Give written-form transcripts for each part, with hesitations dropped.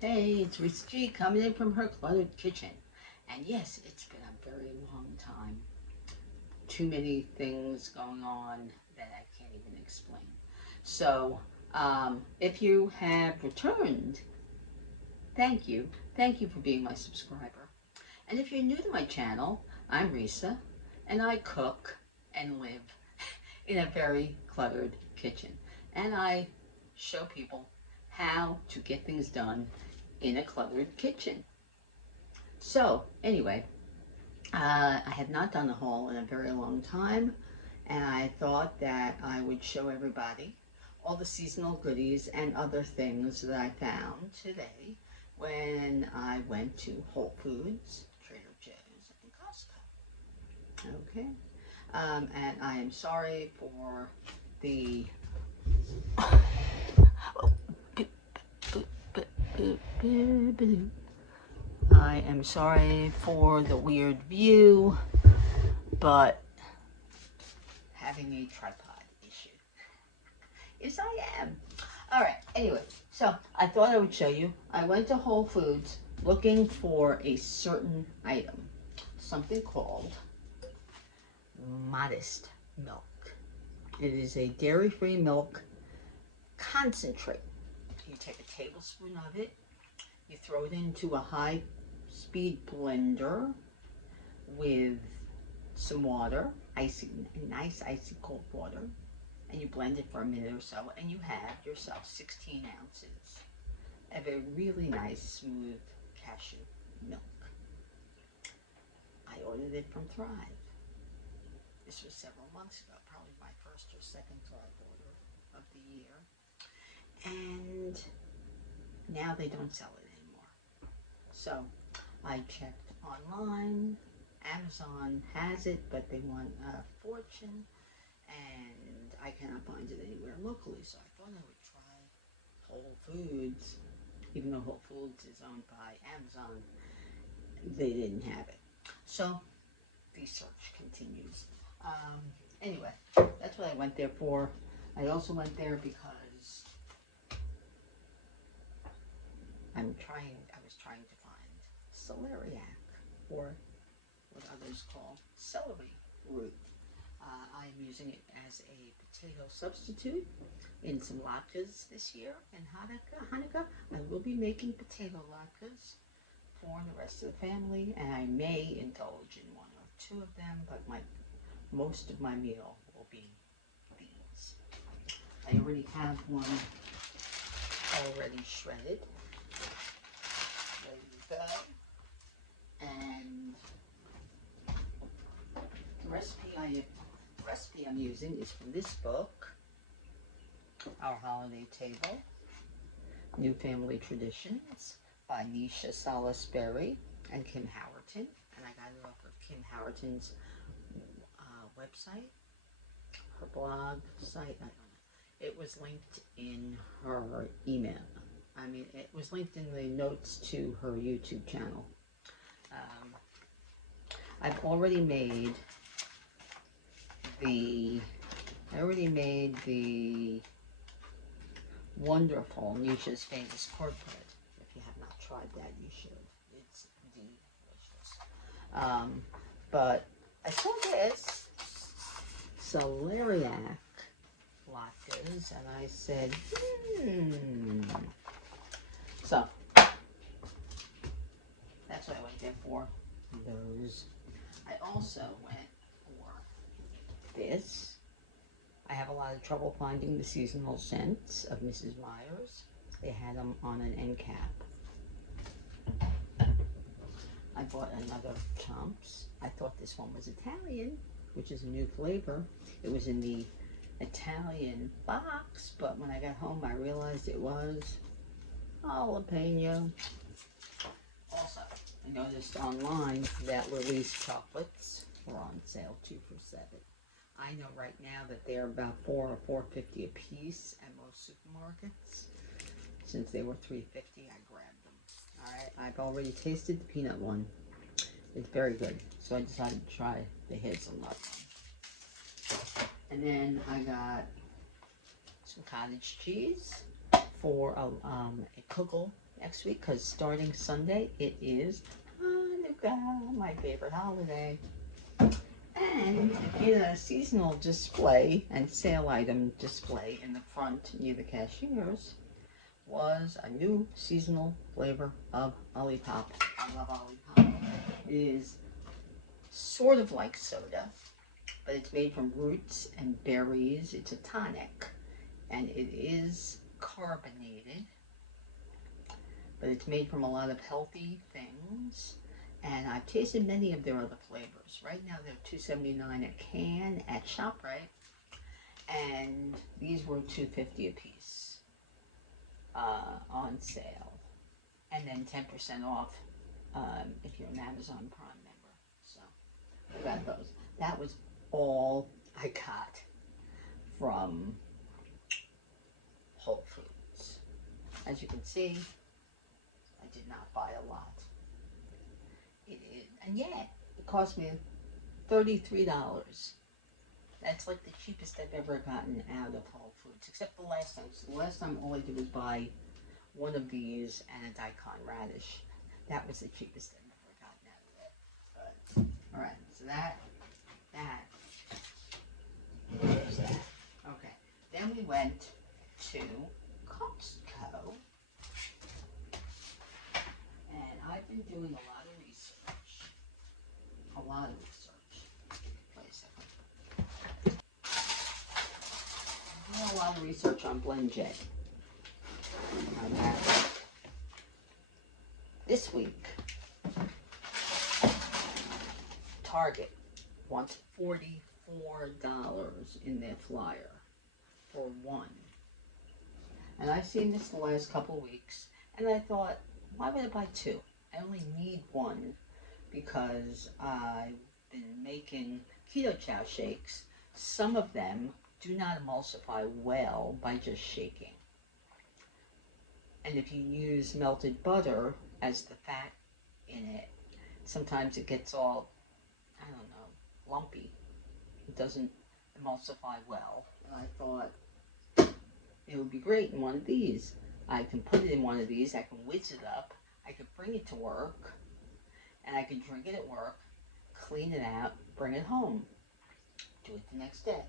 Hey, it's Rotisserie coming in from her cluttered kitchen. And yes, it's been a very long time. Too many things going on that I can't even explain. So, if you have returned, thank you. Thank you for being my subscriber. And if you're new to my channel, I'm Risa, and I cook and live in a very cluttered kitchen. And I show people how to get things done in a cluttered kitchen. So anyway, I have not done a haul in a very long time, and I thought that I would show everybody all the seasonal goodies and other things that I found today when I went to Whole Foods, Trader Joe's, and Costco. Okay, and I am sorry for the I am sorry for the weird view, but having a tripod issue. Yes, I am. All right, anyway, so I thought I would show you. I went to Whole Foods looking for a certain item, something called Modest Milk. It is a dairy-free milk concentrate. You take a tablespoon of it, you throw it into a high-speed blender with some water, nice icy cold water, and you blend it for a minute or so, and you have yourself 16 ounces of a really nice, smooth cashew milk. I ordered it from Thrive. This was several months ago, probably my first or second Thrive order of the year. And now they don't sell it anymore. So I checked online. Amazon has it, but they want a fortune, and I cannot find it anywhere locally. So I thought I would try Whole Foods, even though Whole Foods is owned by Amazon. They didn't have it. So the search continues. Anyway, that's what I went there for. I also went there because I was trying to find celeriac, or what others call celery root. I'm using it as a potato substitute in some latkes this year. And Hanukkah, I will be making potato latkes for the rest of the family, and I may indulge in one or two of them, but most of my meal will be these. I already have one already shredded, ready to go. And the recipe I'm using is from this book, Our Holiday Table, New Family Traditions by Nisha Salisbury and Kim Howerton. And I got it off of Kim Howerton's website, her blog site, I don't know. It was linked in her email. It was linked in the notes to her YouTube channel. I've already made the wonderful Nisha's famous cornbread. If you have not tried that, you should. It's delicious. But I saw this celeriac latkes, and I said, So that's what I went there for. Those. I also went for this. I have a lot of trouble finding the seasonal scents of Mrs. Meyers. They had them on an end cap. I bought another Chomps. I thought this one was Italian, which is a new flavor. It was in the Italian box, but when I got home, I realized it was jalapeno. Also, I noticed online that Lily's chocolates were on sale 2 for $7. I know right now that they're about $4 or $4.50 a piece at most supermarkets. Since they were $3.50, I grabbed them. Alright, I've already tasted the peanut one. It's very good. So I decided to try the hazelnut one. And then I got some cottage cheese for a next week, because starting Sunday, it is Hanukkah, my favorite holiday. And in a seasonal display and sale item display in the front near the cashiers was a new seasonal flavor of Ollipop. I love Ollipop. It is sort of like soda, but it's made from roots and berries. It's a tonic, and it is carbonated, but it's made from a lot of healthy things. And I've tasted many of their other flavors. Right now they're $2.79 a can at ShopRite, and these were $2.50 a piece on sale, and then 10% off if you're an Amazon Prime member. So I got those. That was all I got from Whole Foods. As you can see, I did not buy a lot. And yet, it cost me $33. That's like the cheapest I've ever gotten out of Whole Foods, except the last time. So the last time all I did was buy one of these and a daikon radish. That was the cheapest I've ever gotten out of it. But, alright, so there's that. Okay, then we went to Costco, and I've been doing a lot of research. Wait a second. I'm doing a lot of research on Blendjet. This week, Target wants $44 in their flyer for one. And I've seen this the last couple of weeks, and I thought, why would I buy two? I only need one because I've been making keto chow shakes. Some of them do not emulsify well by just shaking. And if you use melted butter as the fat in it, sometimes it gets all, I don't know, lumpy. It doesn't emulsify well. And I thought it would be great in one of these. I can put it in one of these, I can whiz it up, I can bring it to work, and I can drink it at work, clean it out, bring it home, do it the next day.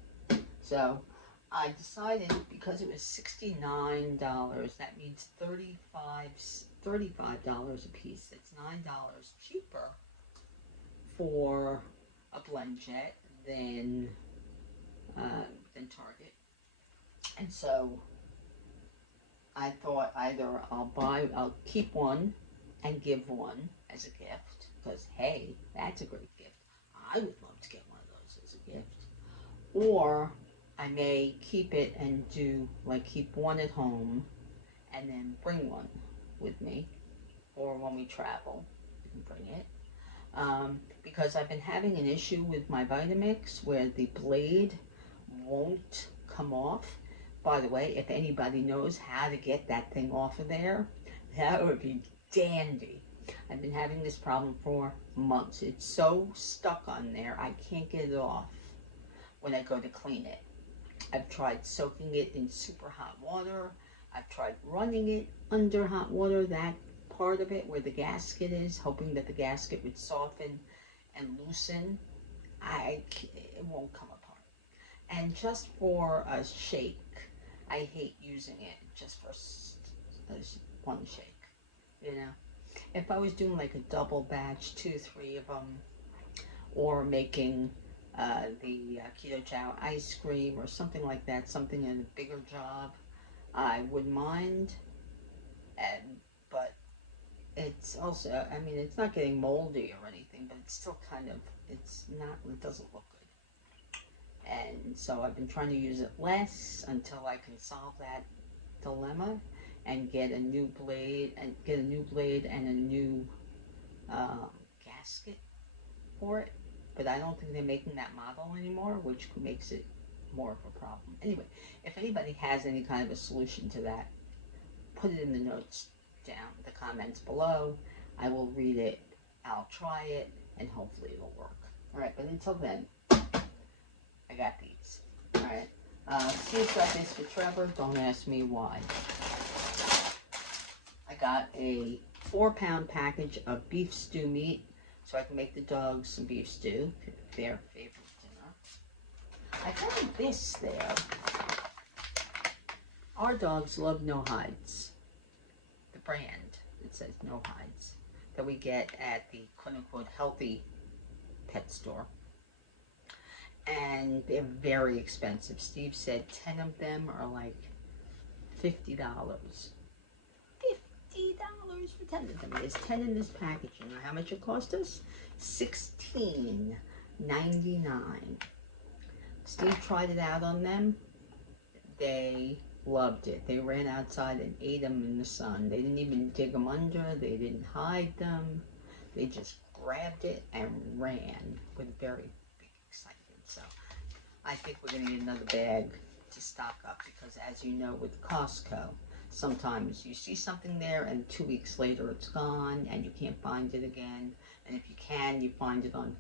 So I decided, because it was $69, that means $35 a piece. That's $9 cheaper for a Blendjet than Target. And so I thought either I'll keep one and give one as a gift, because hey, that's a great gift. I would love to get one of those as a gift. Or I may keep it and keep one at home and then bring one with me, or when we travel, we can bring it. Because I've been having an issue with my Vitamix where the blade won't come off. By the way, if anybody knows how to get that thing off of there, that would be dandy. I've been having this problem for months. It's so stuck on there, I can't get it off when I go to clean it. I've tried soaking it in super hot water. I've tried running it under hot water, that part of it where the gasket is, hoping that the gasket would soften and loosen. It won't come apart. And just for a shake, I hate using it just for one shake, you know. If I was doing like a double batch, 2-3 of them, or making the keto chow ice cream or something like that, something in a bigger job, I wouldn't mind. But it's also, I mean, it's not getting moldy or anything, but it's still it doesn't look good. And so I've been trying to use it less until I can solve that dilemma and get a new blade and a new gasket for it. But I don't think they're making that model anymore, which makes it more of a problem. Anyway, if anybody has any kind of a solution to that, put it in the notes down, the comments below. I will read it, I'll try it, and hopefully it'll work. Alright, but until then, I got these. Alright, seeds like this for Trevor, don't ask me why. I got got a 4-pound package of beef stew meat so I can make the dogs some beef stew, their favorite dinner. I found this there. Our dogs love no hides. The brand, it says no hides, that we get at the quote-unquote healthy pet store. And they're very expensive. Steve said 10 of them are like $50. $50 for 10 of them. There's 10 in this package. You know how much it cost us? $16.99. Steve tried it out on them. They loved it. They ran outside and ate them in the sun. They didn't even dig them under. They didn't hide them. They just grabbed it and ran with very big excitement. So I think we're going to get another bag to stock up, because as you know with Costco, sometimes you see something there and 2 weeks later it's gone and you can't find it again. And if you can, you find it on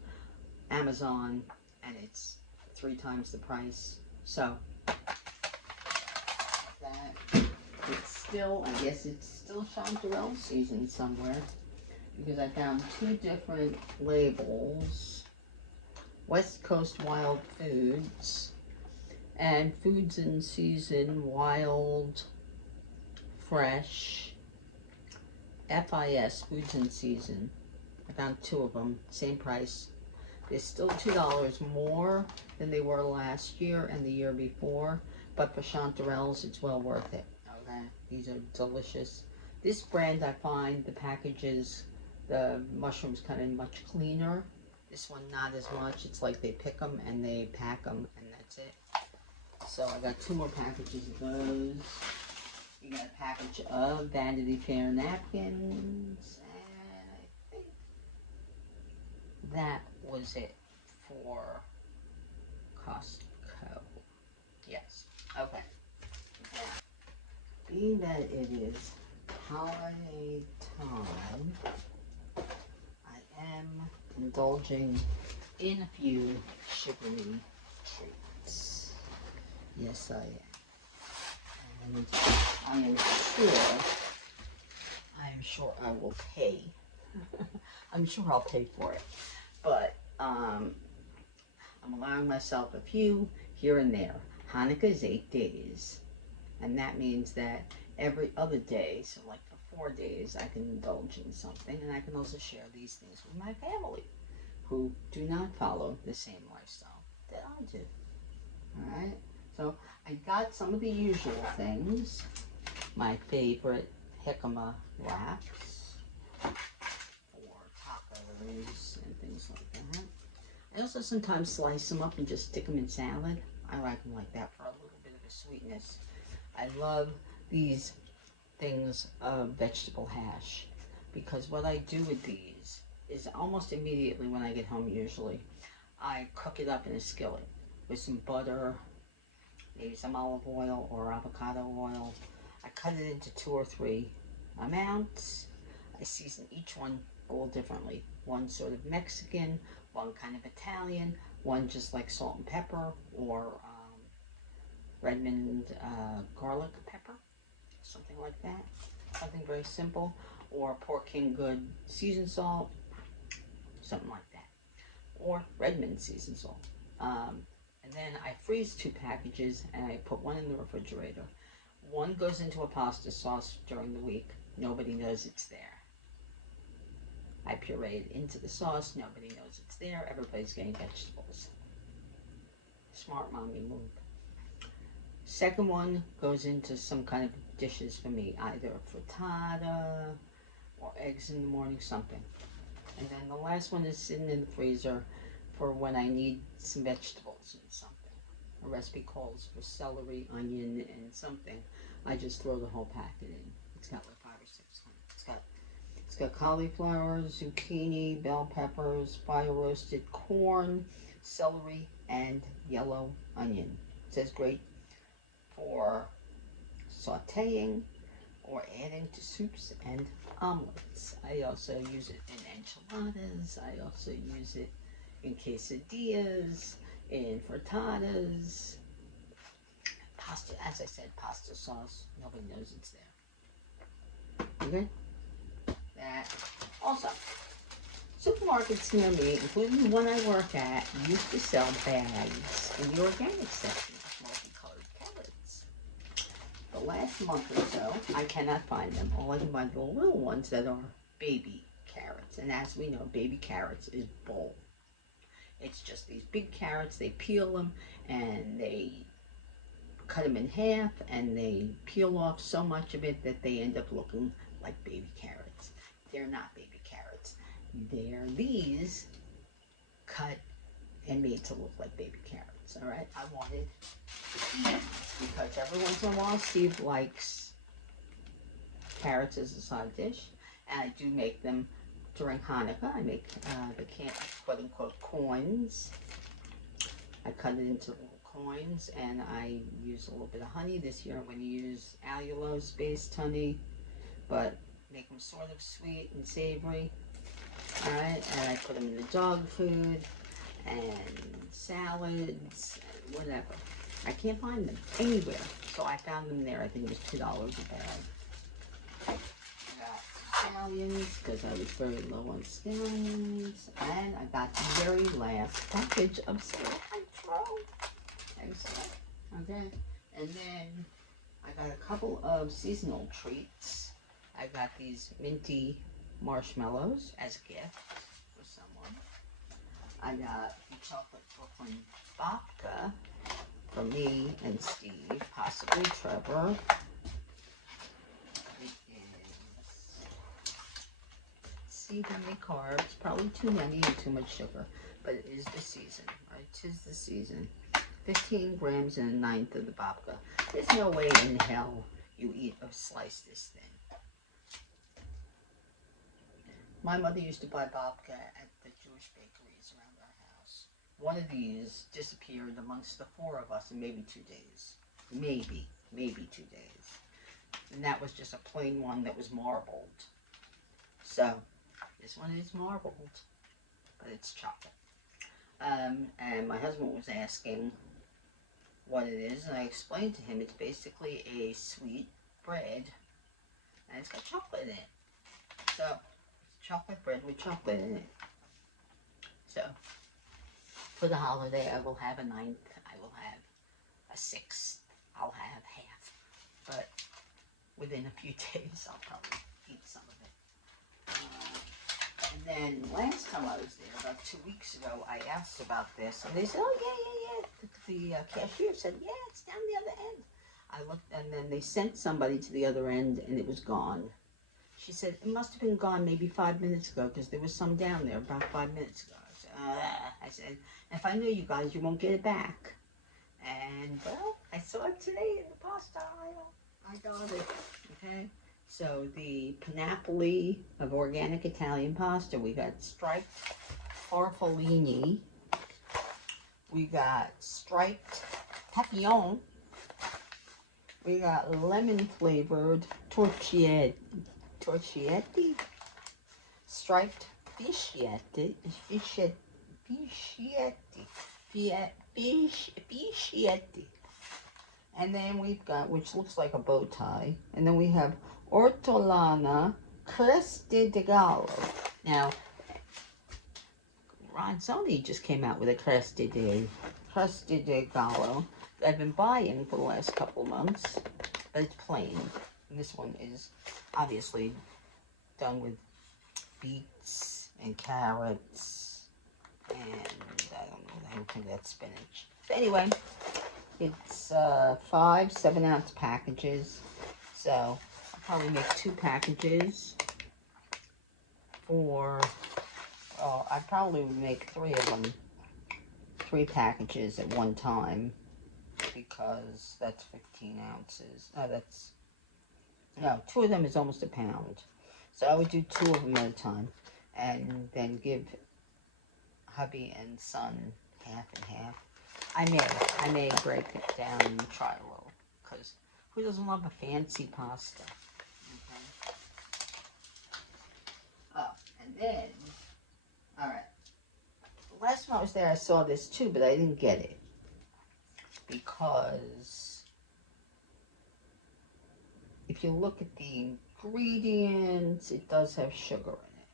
Amazon and it's 3 times the price. So that it's still, I guess it's still Chantarrelle season somewhere, because I found 2 different labels. West Coast Wild Foods and Foods in Season Wild Fresh. FIS, Foods in Season. I found 2 of them, same price. They're still $2 more than they were last year and the year before, but for Chantarrelle's, it's well worth it. Okay, these are delicious. This brand, I find the packages, the mushrooms kind of much cleaner. This one, not as much. It's like they pick them and they pack them and that's it. So I got 2 more packages of those. You got a package of Vanity Fair napkins. And I think that was it for Costco. Yes. Okay. Now, being that it is holiday time, I am indulging in a few sugary treats. Yes, I am. And I am sure I will pay. I'm sure I'll pay for it. But I'm allowing myself a few here and there. Hanukkah is 8 days. And that means that every other day, so like for 4 days, I can indulge in something. And I can also share these things with my family, who do not follow the same lifestyle that I do. Alright? So I got some of the usual things. My favorite jicama wraps for tacos and things like that. I also sometimes slice them up and just stick them in salad. I like them like that for a little bit of a sweetness. I love these things of vegetable hash, because what I do with these is almost immediately when I get home, usually I cook it up in a skillet with some butter, maybe some olive oil or avocado oil. I cut it into 2 or 3 amounts. I season each one a little differently. One sort of Mexican, one kind of Italian, one just like salt and pepper, or Redmond garlic pepper, something like that. Something very simple. Or Poor King Good seasoned salt, something like that. Or Redmond seasoned salt. And then I freeze 2 packages and I put one in the refrigerator. One goes into a pasta sauce during the week. Nobody knows it's there. I puree it into the sauce. Nobody knows it's there. Everybody's getting vegetables. Smart mommy move. Second one goes into some kind of dishes for me. Either a frittata or eggs in the morning, something. And then the last one is sitting in the freezer for when I need some vegetables and something. A recipe calls for celery, onion, and something. I just throw the whole packet in. It's got like 5 or 6 kinds. It's got cauliflower, zucchini, bell peppers, fire roasted corn, celery, and yellow onion. It says great for sauteing or adding to soups and omelets. I also use it in enchiladas. I also use it in quesadillas, in frittatas, pasta. As I said, pasta sauce. Nobody knows it's there. Okay? that. Also, supermarkets near me, including the one I work at, used to sell bags in the organic section of multicolored carrots. The last month or so, I cannot find them. All I can find are the little ones that are baby carrots. And as we know, baby carrots is bull. It's just these big carrots. They peel them and they cut them in half and they peel off so much of it that they end up looking like baby carrots. They're not baby carrots. They're these cut and made to look like baby carrots. All right, I wanted to eat because every once in a while Steve likes carrots as a side dish, and I do make them during Hanukkah. I make the quote unquote coins. I cut it into little coins and I use a little bit of honey. This year I'm going to use allulose based honey, but make them sort of sweet and savory. Alright, and I put them in the dog food and salads, and whatever. I can't find them anywhere, so I found them there. I think it was $2 a bag. I got scallions because I was very low on scallions, and I got the very last package of cilantro. Excellent. Okay, and then I got a couple of seasonal treats. I got these minty marshmallows as a gift for someone. I got the chocolate Brooklyn Babka for me and Steve, possibly Trevor. It is exceedingly carbs, probably too many and too much sugar, but it is the season, right? 'Tis the season. 15 grams and a ninth of the babka. There's no way in hell you eat or slice this thing. My mother used to buy babka at the Jewish bakeries around our house. One of these disappeared amongst the four of us in maybe 2 days. Maybe 2 days. And that was just a plain one that was marbled. So, this one is marbled, but it's chocolate. And my husband was asking what it is, and I explained to him it's basically a sweet bread, and it's got chocolate in it. So, it's chocolate bread with chocolate in it. So, for the holiday, I will have a ninth, I will have a sixth, I'll have half. But within a few days, I'll probably eat some of it. And then last time I was there, about 2 weeks ago, I asked about this, and they said, oh, yeah. The cashier said, yeah, it's down the other end. I looked, and then they sent somebody to the other end, and it was gone. She said, it must have been gone maybe 5 minutes ago, because there was some down there about 5 minutes ago. I said, if I knew you guys, you won't get it back. And, well, I saw it today in the pasta aisle. I got it, okay? So the panoply of organic Italian pasta, we got striped farfallini, we got striped papillon, we got lemon flavored torchietti, striped fischietti, and then we've got, which looks like a bow tie, and then we have ortolana creste di gallo. Now, Ronzoni just came out with a creste di gallo that I've been buying for the last couple of months, but it's plain. And this one is obviously done with beets and carrots, and I don't think that's spinach. But anyway, it's 5 7-ounce packages, so I'll probably make 2 packages for, I'd probably make 3 of them, 3 packages at one time, because that's 15 ounces. No, 2 of them is almost a pound. So I would do 2 of them at a time, and then give hubby and son half and half. I may break it down and try a little, because who doesn't love a fancy pasta? Okay. Oh, and then, alright, last time I was there I saw this too, but I didn't get it, because if if you look at the ingredients, it does have sugar in it.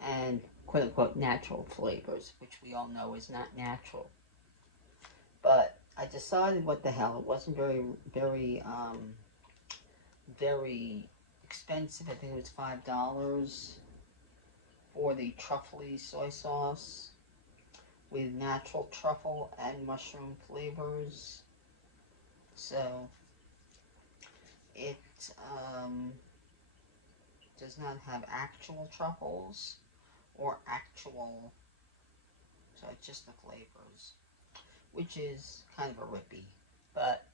And quote-unquote natural flavors, which we all know is not natural. But I decided, what the hell, it wasn't very expensive. I think it was $5 for the truffly soy sauce with natural truffle and mushroom flavors. So it does not have actual truffles or actual, so it's just the flavors, which is kind of a rippy, but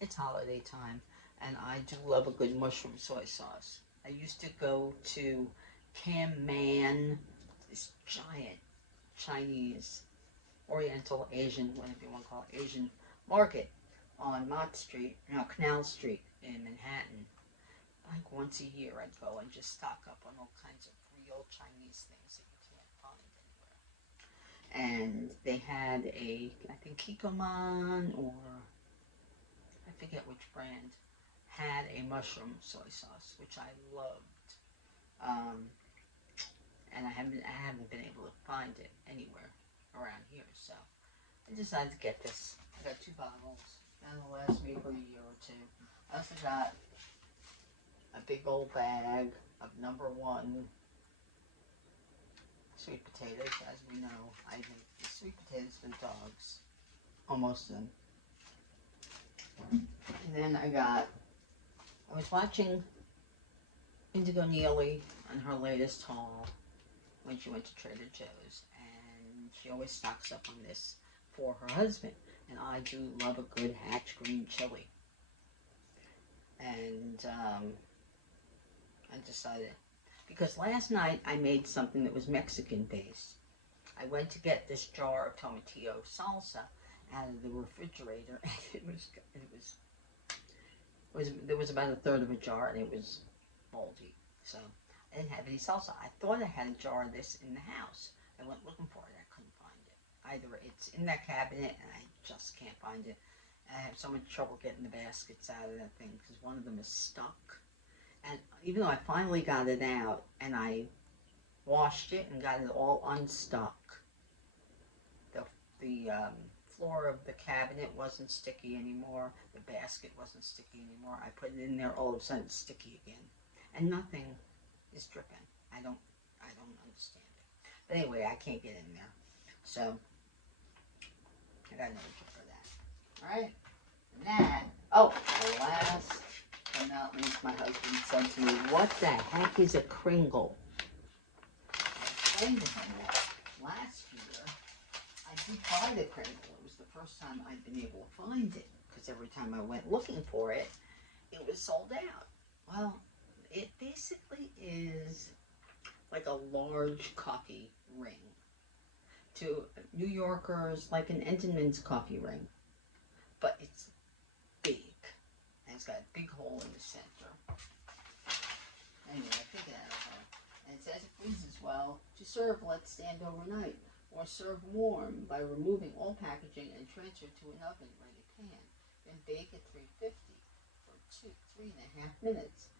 it's holiday time, and I do love a good mushroom soy sauce. I used to go to Cam Man, this giant Chinese, Oriental, Asian, whatever you want to call it, Asian market on Canal Street in Manhattan. Like once a year I'd go and just stock up on all kinds of real Chinese things that you can't find anywhere. And they had I think Kikkoman, or I forget which brand, had a mushroom soy sauce, which I loved. And I haven't been able to find it anywhere around here, so I decided to get this. I got 2 bottles, and it'll last me for a year or 2. I also got a big old bag of #1 sweet potatoes. As we know, I make the sweet potatoes for dogs, almost them. And then I was watching Indigo Neely on her latest haul when she went to Trader Joe's, and she always stocks up on this for her husband. And I do love a good Hatch green chili. And I decided, because last night I made something that was Mexican based. I went to get this jar of tomatillo salsa out of the refrigerator, and there was about 1/3 of a jar, and it was moldy. So I didn't have any salsa. I thought I had a jar of this in the house. I went looking for it. I couldn't find it. Either it's in that cabinet and I just can't find it. And I have so much trouble getting the baskets out of that thing because one of them is stuck. And even though I finally got it out and I washed it and got it all unstuck, the floor of the cabinet wasn't sticky anymore. The basket wasn't sticky anymore. I put it in there, all of a sudden it's sticky again. And nothing is dripping. I don't understand it. But anyway, I can't get in there. So I got another tip for that. Alright. And that, the last but not least, my husband said to me, "What the heck is a Kringle?" I explained to him that last year I did buy the Kringle. It was the first time I'd been able to find it, because every time I went looking for it, it was sold out. Well, it basically is like a large coffee ring. To New Yorkers, like an Entenmann's coffee ring. But it's big. And it's got a big hole in the center. Anyway, I figured that out. And it says it freezes well. To serve, let stand overnight. Or serve warm by removing all packaging and transfer to an oven-ready pan. Then bake at 350 for 3.5 minutes.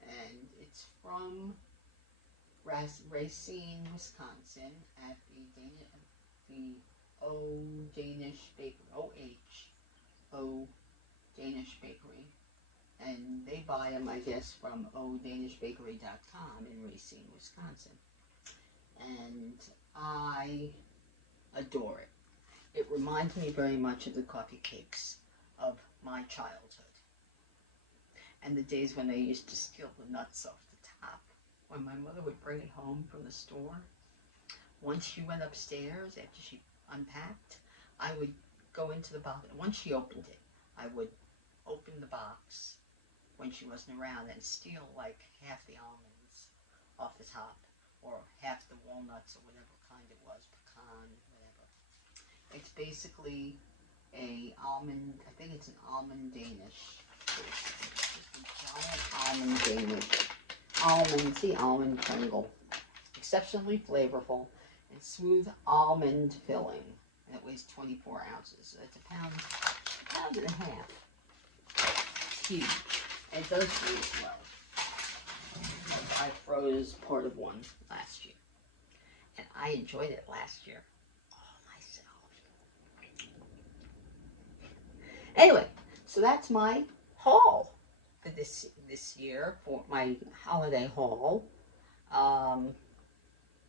And it's from Racine, Wisconsin, at the O Danish Bakery, O Danish Bakery, and they buy them, I guess, from odanishbakery.com in Racine, Wisconsin, and I adore it. It reminds me very much of the coffee cakes of my childhood, and the days when I used to steal the nuts off the top. When my mother would bring it home from the store, once she went upstairs after she unpacked, I would go into the box. Once she opened it, I would open the box when she wasn't around and steal like half the almonds off the top, or half the walnuts, or whatever kind it was, pecan, whatever. It's basically a almond, I think it's an almond Danish. It's a giant almond Danish. Almond Kringle. Exceptionally flavorful and smooth almond filling. And it weighs 24 ounces. So it's a pound and a half. huge. And it does freeze well. I froze part of one last year. And I enjoyed it last year all myself. Anyway, so that's my haul for this year, for my holiday haul.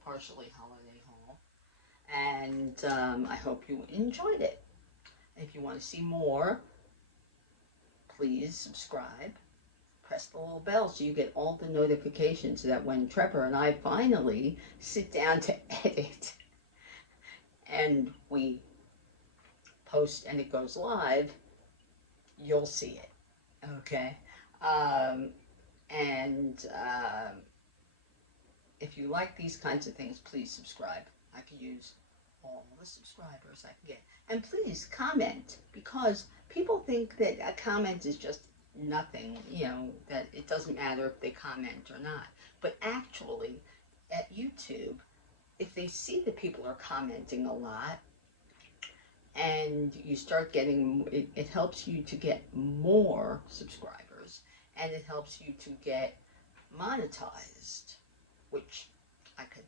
Partially holiday haul. And I hope you enjoyed it. If you want to see more, please subscribe. Press the little bell so you get all the notifications so that when Trevor and I finally sit down to edit and we post and it goes live, you'll see it. Okay? If you like these kinds of things, please subscribe. I could use all the subscribers I can get. And please comment, because people think that a comment is just nothing, you know, that it doesn't matter if they comment or not. But actually, at YouTube, if they see that people are commenting a lot, and you start getting, it helps you to get more subscribers, and it helps you to get monetized, which I could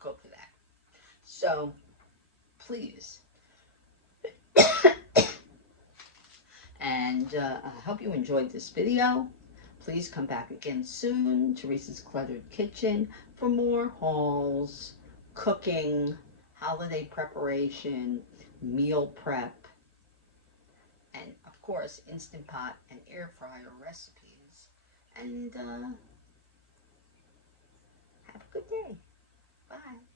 go for that. So, please. And I hope you enjoyed this video. Please come back again soon to Teresa's Cluttered Kitchen for more hauls, cooking, holiday preparation, meal prep, and of course Instant Pot and air fryer recipes. And have a good day. Bye.